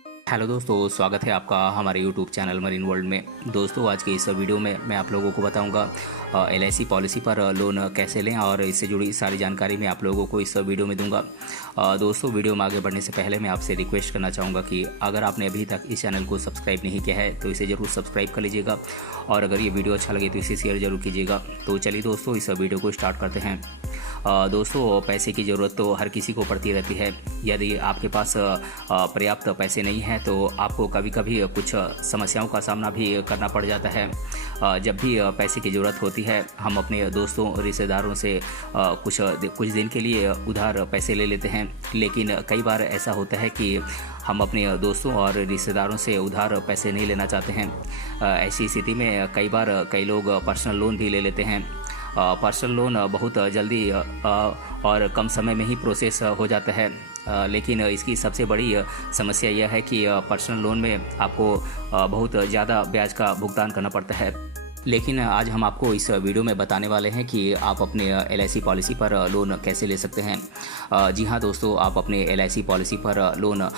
Hello दोस्तों, स्वागत है आपका हमारे यूट्यूब चैनल मरीन वर्ल्ड में। दोस्तों, आज के इस वीडियो में मैं आप लोगों को बताऊंगा LIC पॉलिसी पर लोन कैसे लें और इससे जुड़ी सारी जानकारी मैं आप लोगों को इस वीडियो में दूंगा। दोस्तों, वीडियो में आगे बढ़ने से पहले मैं आपसे रिक्वेस्ट करना चाहूँगा कि अगर आपने अभी तक इस चैनल को सब्सक्राइब नहीं किया है तो इसे ज़रूर सब्सक्राइब कर लीजिएगा और अगर ये वीडियो अच्छा लगे तो इसे शेयर ज़रूर कीजिएगा। तो चलिए दोस्तों, इस वीडियो को स्टार्ट करते हैं। दोस्तों, पैसे की ज़रूरत तो हर किसी को पड़ती रहती है। यदि आपके पास पर्याप्त पैसे नहीं हैं तो आपको कभी कभी कुछ समस्याओं का सामना भी करना पड़ जाता है। जब भी पैसे की ज़रूरत होती है हम अपने दोस्तों रिश्तेदारों से कुछ दिन के लिए उधार पैसे ले लेते हैं, लेकिन कई बार ऐसा होता है कि हम अपने दोस्तों और रिश्तेदारों से उधार पैसे नहीं लेना चाहते हैं। ऐसी स्थिति में कई बार कई लोग पर्सनल लोन भी ले लेते हैं। पर्सनल लोन बहुत जल्दी और कम समय में ही प्रोसेस हो जाता है, लेकिन इसकी सबसे बड़ी समस्या यह है कि पर्सनल लोन में आपको बहुत ज़्यादा ब्याज का भुगतान करना पड़ता है। लेकिन आज हम आपको इस वीडियो में बताने वाले हैं कि आप अपने LIC पॉलिसी पर लोन कैसे ले सकते हैं। जी हाँ दोस्तों, आप अपने LIC पॉलिसी पर लोन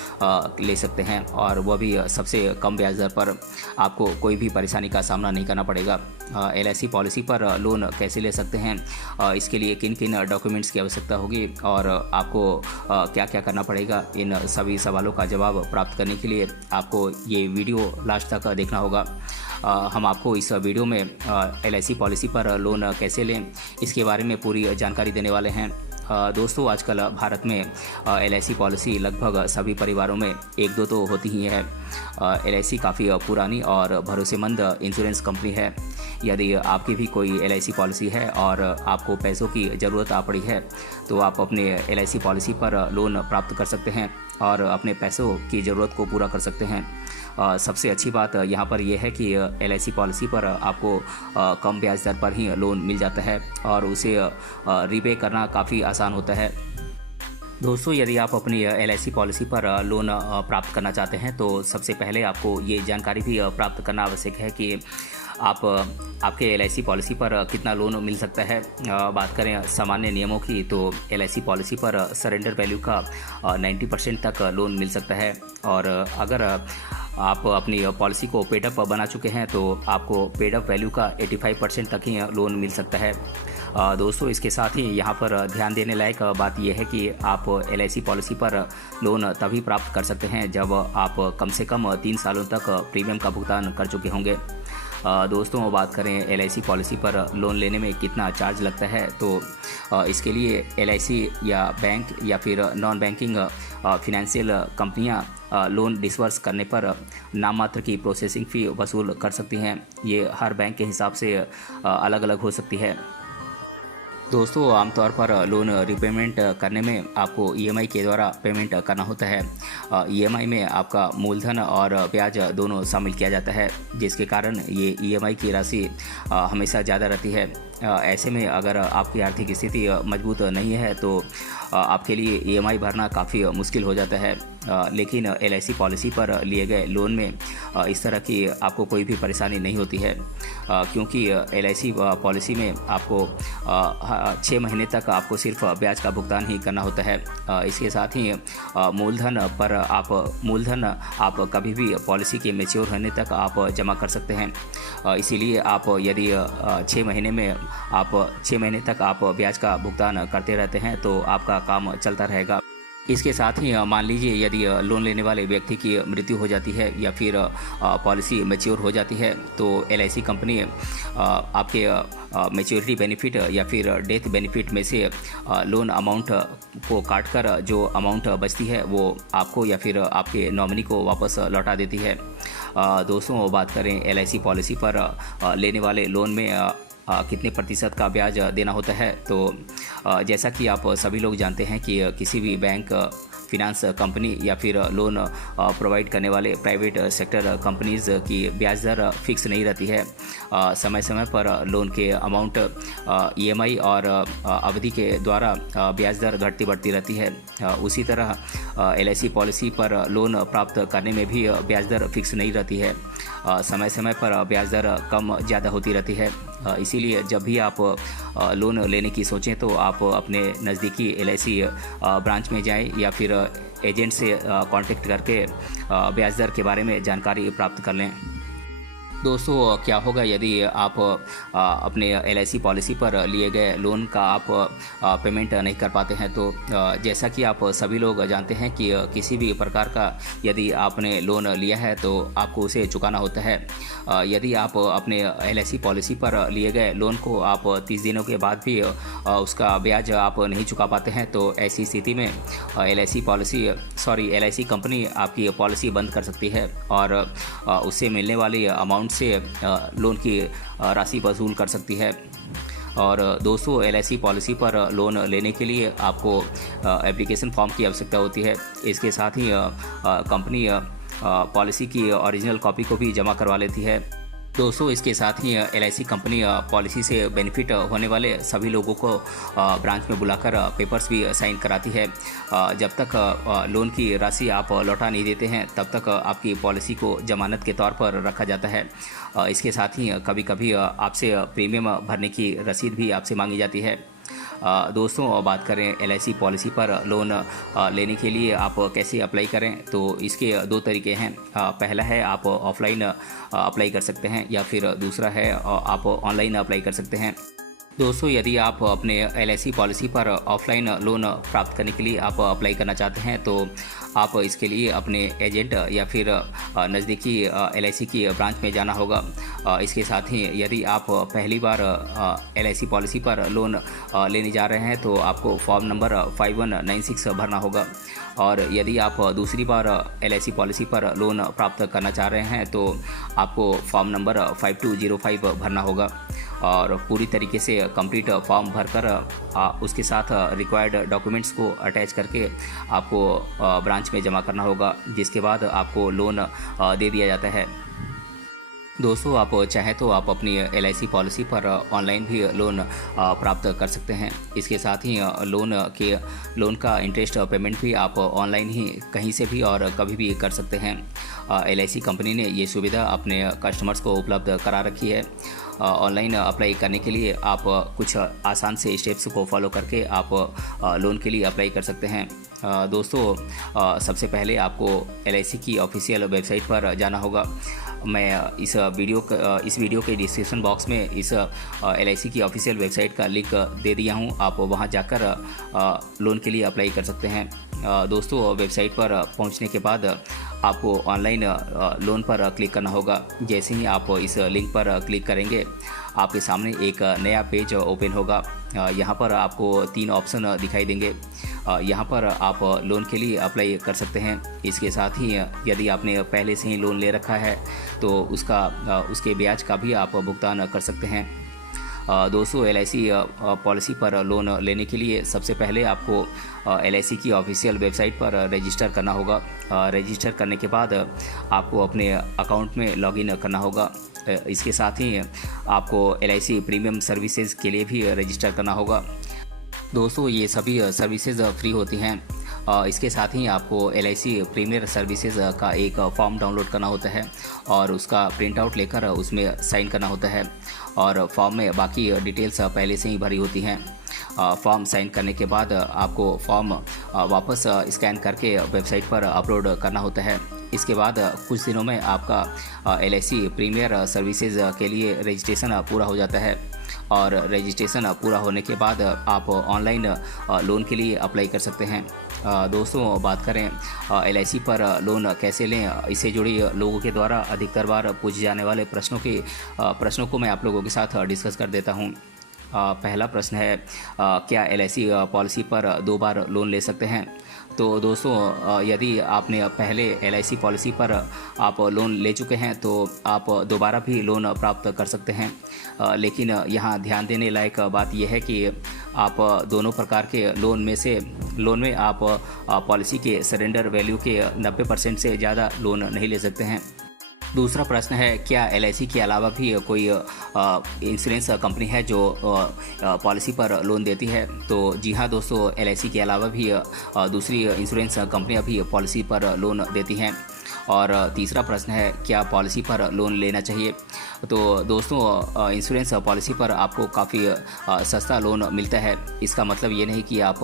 ले सकते हैं और वह भी सबसे कम ब्याज दर पर। आपको कोई भी परेशानी का सामना नहीं करना पड़ेगा। LIC पॉलिसी पर लोन कैसे ले सकते हैं, इसके लिए किन किन डॉक्यूमेंट्स की आवश्यकता होगी और आपको क्या क्या करना पड़ेगा, इन सभी सवालों का जवाब प्राप्त करने के लिए आपको ये वीडियो लास्ट तक देखना होगा। हम आपको इस वीडियो में LIC पॉलिसी पर लोन कैसे लें इसके बारे में पूरी जानकारी देने वाले हैं। दोस्तों, आजकल भारत में LIC पॉलिसी लगभग सभी परिवारों में एक दो तो होती ही है। LIC काफ़ी पुरानी और भरोसेमंद इंश्योरेंस कंपनी है। यदि आपकी भी कोई LIC पॉलिसी है और आपको पैसों की ज़रूरत आ पड़ी है तो आप अपने LIC पॉलिसी पर लोन प्राप्त कर सकते हैं और अपने पैसों की ज़रूरत को पूरा कर सकते हैं। सबसे अच्छी बात यहाँ पर यह है कि LIC पॉलिसी पर आपको कम ब्याज दर पर ही लोन मिल जाता है और उसे रीपे करना काफ़ी आसान होता है। दोस्तों, यदि आप अपनी LIC पॉलिसी पर लोन प्राप्त करना चाहते हैं तो सबसे पहले आपको ये जानकारी भी प्राप्त करना आवश्यक है कि आपके LIC पॉलिसी पर कितना लोन मिल सकता है। बात करें सामान्य नियमों की तो LIC पॉलिसी पर सरेंडर वैल्यू का 90% तक लोन मिल सकता है और अगर आप अपनी पॉलिसी को पेडअप बना चुके हैं तो आपको पेडअप वैल्यू का 85% तक ही लोन मिल सकता है। दोस्तों, इसके साथ ही यहाँ पर ध्यान देने लायक बात यह है कि आप LIC पॉलिसी पर लोन तभी प्राप्त कर सकते हैं जब आप कम से कम 3 सालों तक प्रीमियम का भुगतान कर चुके होंगे। दोस्तों, बात करें LIC पॉलिसी पर लोन लेने में कितना चार्ज लगता है तो इसके लिए LIC या बैंक या फिर नॉन बैंकिंग फिनेंशियल कंपनियां लोन डिसवर्स करने पर नाम मात्र की प्रोसेसिंग फ़ी वसूल कर सकती हैं। ये हर बैंक के हिसाब से अलग अलग हो सकती है। दोस्तों, आमतौर पर लोन रिपेमेंट करने में आपको EMI के द्वारा पेमेंट करना होता है। EMI में आपका मूलधन और ब्याज दोनों शामिल किया जाता है, जिसके कारण ये EMI की राशि हमेशा ज़्यादा रहती है। ऐसे में अगर आपकी आर्थिक स्थिति मजबूत नहीं है तो आपके लिए EMI भरना काफ़ी मुश्किल हो जाता है। लेकिन LIC पॉलिसी पर लिए गए लोन में इस तरह की आपको कोई भी परेशानी नहीं होती है, क्योंकि LIC पॉलिसी में आपको 6 महीने तक आपको सिर्फ ब्याज का भुगतान ही करना होता है। इसके साथ ही मूलधन आप कभी भी पॉलिसी के मैच्योर होने तक आप जमा कर सकते हैं। इसीलिए आप यदि 6 महीने तक आप ब्याज का भुगतान करते रहते हैं तो आपका काम चलता रहेगा। इसके साथ ही मान लीजिए यदि लोन लेने वाले व्यक्ति की मृत्यु हो जाती है या फिर पॉलिसी मैच्योर हो जाती है तो LIC कंपनी आपके मैच्योरिटी बेनिफिट या फिर डेथ बेनिफिट में से लोन अमाउंट को काटकर जो अमाउंट बचती है वो आपको या फिर आपके नॉमिनी को वापस लौटा देती है। दोस्तों, बात करें LIC पॉलिसी पर लेने वाले लोन में कितने प्रतिशत का ब्याज देना होता है तो जैसा कि आप सभी लोग जानते हैं कि किसी भी बैंक, फिनांस कंपनी या फिर लोन प्रोवाइड करने वाले प्राइवेट सेक्टर कंपनीज़ की ब्याज दर फिक्स नहीं रहती है। समय समय पर लोन के अमाउंट, EMI और अवधि के द्वारा ब्याज दर घटती बढ़ती रहती है। उसी तरह LIC पॉलिसी पर लोन प्राप्त करने में भी ब्याज दर फिक्स नहीं रहती है। समय समय पर ब्याज दर कम ज़्यादा होती रहती है। इसीलिए जब भी आप लोन लेने की सोचें तो आप अपने नज़दीकी LIC ब्रांच में जाएं या फिर एजेंट से कांटेक्ट करके ब्याज दर के बारे में जानकारी प्राप्त कर लें। दोस्तों क्या होगा यदि आप अपने LIC पॉलिसी पर लिए गए लोन का आप पेमेंट नहीं कर पाते हैं, तो जैसा कि आप सभी लोग जानते हैं कि किसी भी प्रकार का यदि आपने लोन लिया है तो आपको उसे चुकाना होता है। यदि आप अपने LIC पॉलिसी पर लिए गए लोन को आप 30 दिनों के बाद भी उसका ब्याज आप नहीं चुका पाते हैं, तो ऐसी स्थिति में LIC कंपनी आपकी पॉलिसी बंद कर सकती है और उससे मिलने वाली अमाउंट से लोन की राशि वसूल कर सकती है। और दोस्तों LIC पॉलिसी पर लोन लेने के लिए आपको एप्लीकेशन फॉर्म की आवश्यकता होती है। इसके साथ ही कंपनी पॉलिसी की ओरिजिनल कॉपी को भी जमा करवा लेती है। दोस्तों इसके साथ ही LIC कंपनी पॉलिसी से बेनिफिट होने वाले सभी लोगों को ब्रांच में बुलाकर पेपर्स भी साइन कराती है। जब तक लोन की राशि आप लौटा नहीं देते हैं तब तक आपकी पॉलिसी को जमानत के तौर पर रखा जाता है। इसके साथ ही कभी कभी आपसे प्रीमियम भरने की रसीद भी आपसे मांगी जाती है। दोस्तों बात करें LIC पॉलिसी पर लोन लेने के लिए आप कैसे अप्लाई करें, तो इसके दो तरीके हैं। पहला है आप ऑफलाइन अप्लाई कर सकते हैं या फिर दूसरा है आप ऑनलाइन अप्लाई कर सकते हैं। दोस्तों यदि आप अपने LIC पॉलिसी पर ऑफलाइन लोन प्राप्त करने के लिए आप अप्लाई करना चाहते हैं तो आप इसके लिए अपने एजेंट या फिर नज़दीकी LIC की ब्रांच में जाना होगा। इसके साथ ही यदि आप पहली बार LIC पॉलिसी पर लोन लेने जा रहे हैं तो आपको फॉर्म नंबर 5196 भरना होगा। और यदि आप दूसरी बार LIC पॉलिसी पर लोन प्राप्त करना चाह रहे हैं तो आपको फॉर्म नंबर 5205 भरना होगा और पूरी तरीके से कंप्लीट फॉर्म भरकर उसके साथ रिक्वायर्ड डॉक्यूमेंट्स को अटैच करके आपको ब्रांच में जमा करना होगा, जिसके बाद आपको लोन दे दिया जाता है। दोस्तों आप चाहें तो आप अपनी LIC पॉलिसी पर ऑनलाइन भी लोन प्राप्त कर सकते हैं। इसके साथ ही लोन का इंटरेस्ट पेमेंट भी आप ऑनलाइन ही कहीं से भी और कभी भी कर सकते हैं। LIC कंपनी ने ये सुविधा अपने कस्टमर्स को उपलब्ध करा रखी है। ऑनलाइन अप्लाई करने के लिए आप कुछ आसान से स्टेप्स को फॉलो करके आप लोन के लिए अप्लाई कर सकते हैं। दोस्तों सबसे पहले आपको LIC की ऑफिशियल वेबसाइट पर जाना होगा। मैं इस वीडियो के डिस्क्रिप्शन बॉक्स में इस LIC की ऑफिशियल वेबसाइट का लिंक दे दिया हूं, आप वहां जाकर लोन के लिए अप्लाई कर सकते हैं। दोस्तों वेबसाइट पर पहुंचने के बाद आपको ऑनलाइन लोन पर क्लिक करना होगा। जैसे ही आप इस लिंक पर क्लिक करेंगे आपके सामने एक नया पेज ओपन होगा। यहाँ पर आपको 3 ऑप्शन दिखाई देंगे। यहाँ पर आप लोन के लिए अप्लाई कर सकते हैं। इसके साथ ही यदि आपने पहले से ही लोन ले रखा है तो उसके ब्याज का भी आप भुगतान कर सकते हैं। दोस्तों LIC पॉलिसी पर लोन लेने के लिए सबसे पहले आपको LIC की ऑफिशियल वेबसाइट पर रजिस्टर करना होगा। रजिस्टर करने के बाद आपको अपने अकाउंट में लॉगिन करना होगा। इसके साथ ही आपको LIC प्रीमियम सर्विसेज के लिए भी रजिस्टर करना होगा। दोस्तों ये सभी सर्विसेज फ्री होती हैं। इसके साथ ही आपको LIC प्रीमियर सर्विसेज का एक फॉर्म डाउनलोड करना होता है और उसका प्रिंट आउट लेकर उसमें साइन करना होता है और फॉर्म में बाकी डिटेल्स पहले से ही भरी होती हैं। फॉर्म साइन करने के बाद आपको फॉर्म वापस स्कैन करके वेबसाइट पर अपलोड करना होता है। इसके बाद कुछ दिनों में आपका LIC प्रीमियर सर्विसेज के लिए रजिस्ट्रेशन पूरा हो जाता है और रजिस्ट्रेशन पूरा होने के बाद आप ऑनलाइन लोन के लिए अप्लाई कर सकते हैं। दोस्तों बात करें LIC पर लोन कैसे लें, इससे जुड़ी लोगों के द्वारा अधिकतर बार पूछे जाने वाले प्रश्नों को मैं आप लोगों के साथ डिस्कस कर देता हूं। पहला प्रश्न है क्या LIC पॉलिसी पर 2 बार लोन ले सकते हैं। तो दोस्तों यदि आपने पहले LIC पॉलिसी पर आप लोन ले चुके हैं तो आप दोबारा भी लोन प्राप्त कर सकते हैं। लेकिन यहाँ ध्यान देने लायक बात यह है कि आप दोनों प्रकार के लोन में आप पॉलिसी के सरेंडर वैल्यू के 90% से ज़्यादा लोन नहीं ले सकते हैं। दूसरा प्रश्न है क्या LIC के अलावा भी कोई इंश्योरेंस कंपनी है जो पॉलिसी पर लोन देती है। तो जी हाँ दोस्तों, LIC के अलावा भी दूसरी इंश्योरेंस कंपनियां भी पॉलिसी पर लोन देती हैं। और तीसरा प्रश्न है क्या पॉलिसी पर लोन लेना चाहिए। तो दोस्तों इंश्योरेंस पॉलिसी पर आपको काफ़ी सस्ता लोन मिलता है। इसका मतलब ये नहीं कि आप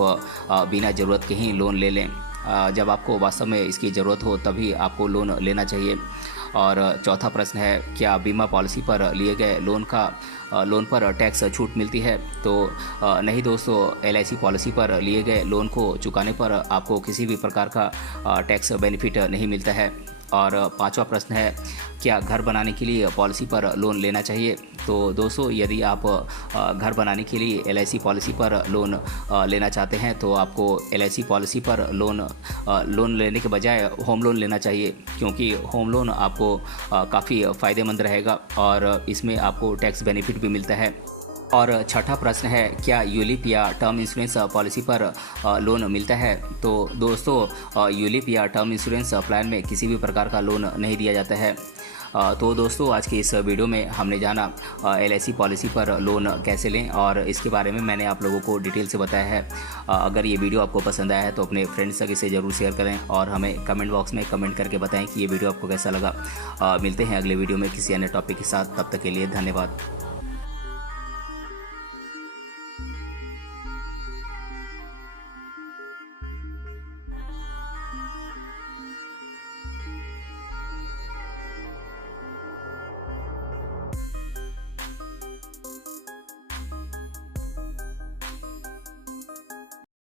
बिना ज़रूरत के ही लोन ले लें। जब आपको वास्तव में इसकी ज़रूरत हो तभी आपको लोन लेना चाहिए। और चौथा प्रश्न है, क्या बीमा पॉलिसी पर लिए गए लोन पर टैक्स छूट मिलती है? तो नहीं दोस्तों, LIC पॉलिसी पर लिए गए लोन को चुकाने पर आपको किसी भी प्रकार का टैक्स बेनिफिट नहीं मिलता है। और पांचवा प्रश्न है, क्या घर बनाने के लिए पॉलिसी पर लोन लेना चाहिए? तो दोस्तों, यदि आप घर बनाने के लिए LIC पॉलिसी पर लोन लेना चाहते हैं तो आपको LIC पॉलिसी पर लोन लेने के बजाय होम लोन लेना चाहिए, क्योंकि होम लोन आपको काफ़ी फ़ायदेमंद रहेगा और इसमें आपको टैक्स बेनिफिट भी मिलता है। और छठा प्रश्न है, क्या यूलिप या टर्म इंश्योरेंस पॉलिसी पर लोन मिलता है? तो दोस्तों, यूलिप या टर्म इंश्योरेंस प्लान में किसी भी प्रकार का लोन नहीं दिया जाता है। तो दोस्तों, आज के इस वीडियो में हमने जाना LIC पॉलिसी पर लोन कैसे लें, और इसके बारे में मैंने आप लोगों को डिटेल से बताया है। अगर ये वीडियो आपको पसंद आया है तो अपने फ्रेंड्स तक इसे ज़रूर शेयर करें और हमें कमेंट बॉक्स में कमेंट करके बताएं कि ये वीडियो आपको कैसा लगा। मिलते हैं अगले वीडियो में किसी अन्य टॉपिक के साथ, तब तक के लिए धन्यवाद।